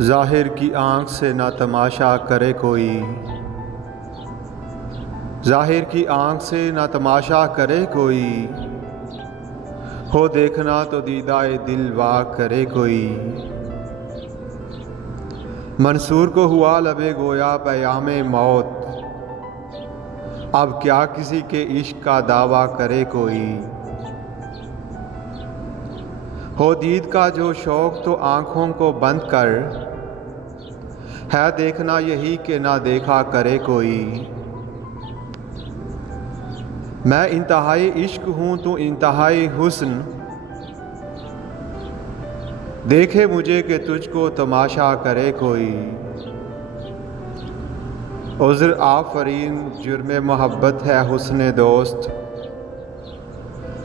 ज़ाहिर की आँख से ना तमाशा करे कोई, ज़ाहिर की आँख से ना तमाशा करे कोई, हो देखना तो दीदाए दिल वाह करे कोई। मंसूर को हुआ लबे गोया पयामे मौत, अब क्या किसी के इश्क का दावा करे कोई। हो दीद का जो शौक़ तो आँखों को बंद कर, है देखना यही कि ना देखा करे कोई। मैं इंतहाई इश्क हूँ तू इंतहाई हुस्न, देखे मुझे कि तुझको तमाशा करे कोई। उज़्र आफरीन जुर्म मोहब्बत है हुस्न दोस्त,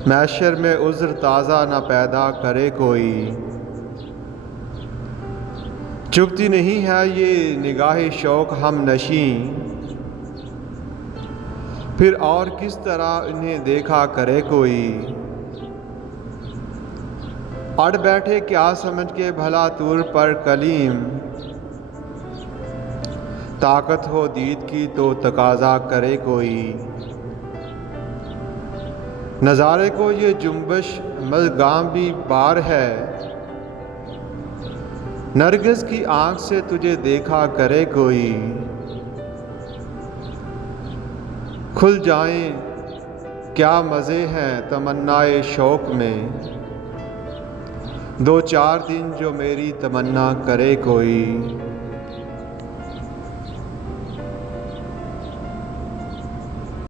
महशर में उज़्र ताज़ा न पैदा करे कोई। चुभती नहीं है ये निगाह शौक़ हम नशी, फिर और किस तरह इन्हें देखा करे कोई। अड़ बैठे क्या समझ के भला तूर पर कलीम, ताकत हो दीद की तो तकाज़ा करे कोई। नज़ारे को ये जुम्बश मज़गाम भी बार है, नरगिस की आँख से तुझे देखा करे कोई। खुल जाएं क्या मज़े हैं तमन्नाए शौक़ में, दो चार दिन जो मेरी तमन्ना करे कोई।